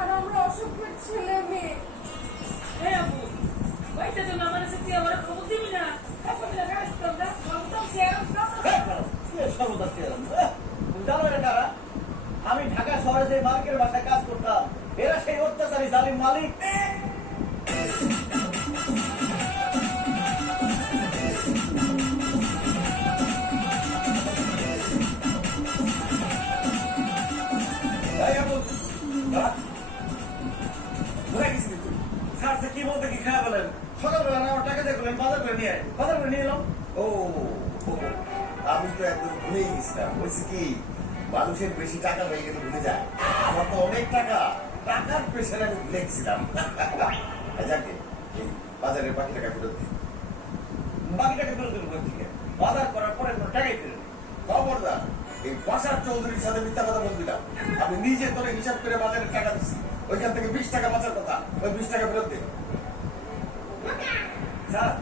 আর আমরা অসুখের ছেলে মেয়ে। এই আপু বাইতে তো আমার সাথে তুই আমার খবর দিবি না এখন লাগা আসতাম না খবর শেয়ার আমি ঢাকা শহরে যে মালিকের বাসায় কাজ করতাম, এরা সেই অত্যাচারী জালিম মালিক। কি বলতে কি খায় বলেন? সকালবেলা আমার টাকা দিয়ে বলেন বাজার করে নিয়ে বাজার করে নিয়ে এলাম। ও আমি তো একদম ভুলে গেছিলাম। বলছি কি, মানুষের বেশি টাকা হয়ে গেলে ভুলে যায়। আমার তো অনেক টাকা, টাকার পেছনে আমি ভুলে গেছিলাম। যাকে এই বাজারের বাকি টাকা ফেরত দিই। বাকি টাকা ফেরত দেবো কোথা থেকে? বাজার করার পরে কোনো টাকাই ফেরত দিই। খবরদার এই বাসার চৌধুরীর সাথে মিথ্যা কথা বলছিলাম। আমি নিজে তোরে হিসাব করে বাজারের টাকা দিচ্ছি। ওইখান থেকে 20 টাকা বাঁচার কথা, ওই 20 টাকা ফেরত দে। স্যার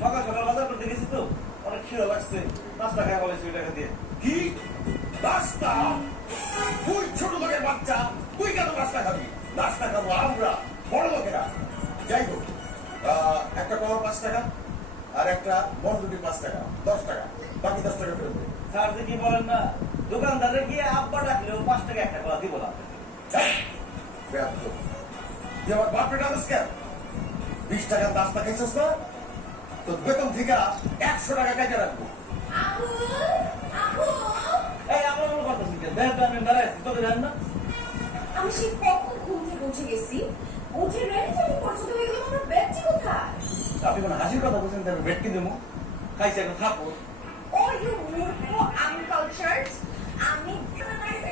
সকাল সকাল বাজার করতে গেছি তো, অনেক খিদে লাগছে, নাস্তা খাওয়া বলেছি ওই টাকা দিয়ে। কি নাস্তা? তুই ছোট লোকের বাচ্চা, তুই কেন নাস্তা খাবি? নাস্তা খাবো আমরা বড় লোকেরা। যাই হোক, একটা কমা 5 টাকা আর একটা বন্ধুটি 5 টাকা, 10 টাকা, বাকি 10 টাকা ফেরত দে। স্যার যে কি বলেন না, দোকানদারে গিয়ে আব্বা ডাকলেও 5 টাকা একটা করে দিব না। তুই আমার বাপরে ডাকস কেন? 20 টাকার নাস্তা খাইছিস না? তো বেতন থেকে 100 টাকা কাজে রাখবো। এই আমার মনে করতেছি দেখ আমি দাঁড়াইছি, তোকে জান না? আমি সেই কখন ঘুম থেকে উঠে গেছি, উঠে রেডি টেডি করছো, তুমি এগুলো আমার ব্যাগটি কোথায়? আপনি কোনো হাসির কথা বলছেন, তারপর ভেটকি দেবো, খাইছে এখন থাকো। ও ইউ মূর্খ আনকালচারড। আমি বাড়িতে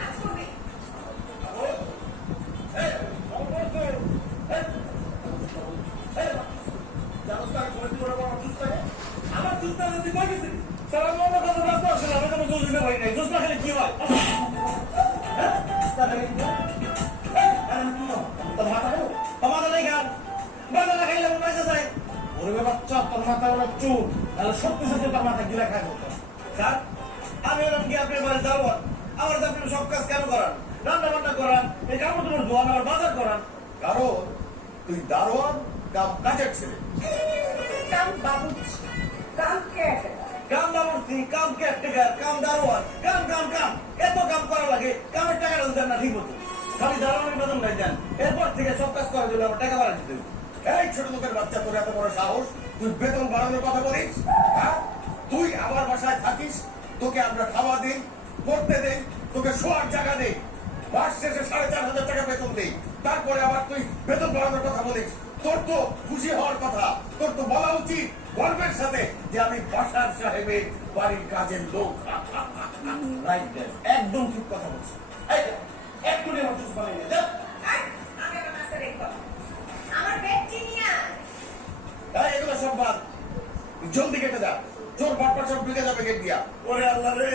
কাজ করবে। আমার জুতা যদি কই গেছি স্যার, আমি অন্য কথা ব্যস্ত আছি, আমি কোনো জুস দিতে পারি নাই। জুস না খেলে কি হয়? তোর মাথা খাবো? তোর মাথা নেই খান, মাথা না খাইলে আমার পয়সা চাই। ওরে বাচ্চা, তোর মাথা ওরা চুল, তাহলে সত্যি সত্যি তোর মাথা গিলা খাই করতো। স্যার আমি এরকম কি আপনার বাড়ি যাবো? আমার তো আপনি সব কাজ কেন করান? রান্না বান্না করান, এই কামড় তোমার দোয়ান, আমার বাজার করান। কারণ তুই দারোয়ান কাম কাজের ছেলে। কাম বাবুর্চি, কাম কেয়ারটেকার। কাম বাবুর্চি, কাম কেয়ারটেকার, কাম দারোয়ান, কাম কাম কাম, এত কাম করা লাগে, কামের টাকাটা দেন না ঠিক মতো, খালি দারোয়ানের বেতন নাই দেন। এরপর থেকে সব কাজ করার জন্য আমার টাকা বাড়াই দিতে হবে। এই ছোট লোকের বাচ্চা, তোর এত বড় সাহস, তুই বেতন বাড়ানোর কথা বলিস? হ্যাঁ, তুই আমার বাসায় থাকিস, তোকে আমরা খাওয়া দিই, পড়তে দেই, তোকে শোয়ার জায়গা দেই, মাস শেষে 4,500 টাকা বেতন দেই, তারপরে আবার তুই বেতন বাড়ানোর কথা বলিস? তোর তো খুশি হওয়ার কথা, তোর তো বলা উচিত গর্বের সাথে যে আমি বাসার সাহেবের বাড়ির কাজের লোক। রাইট দেন, একদম ঠিক কথা বলছি। এই দেখ, এক্ষুনি আমার জুস বানিয়ে নিয়ে যা। আমি আমার নাস্তা রেখে আমার ব্যাগটি নিয়ে আয়। এগুলো সব বাদ, জলদি কেটে যা, চোর বাটপার সব ঢুকে যাবে গেট দিয়া। ওরে আল্লাহ রে,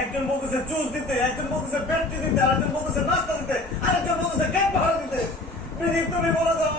একজন বলতেছে জুস দিতে, একজন বলতেছে ব্যাটারি দিতে, আরেকজন বলতেছে নাস্তা দিতে, আরেকজন বলতেছে গেট ভাড়া দিতে। তুমি বলে দাও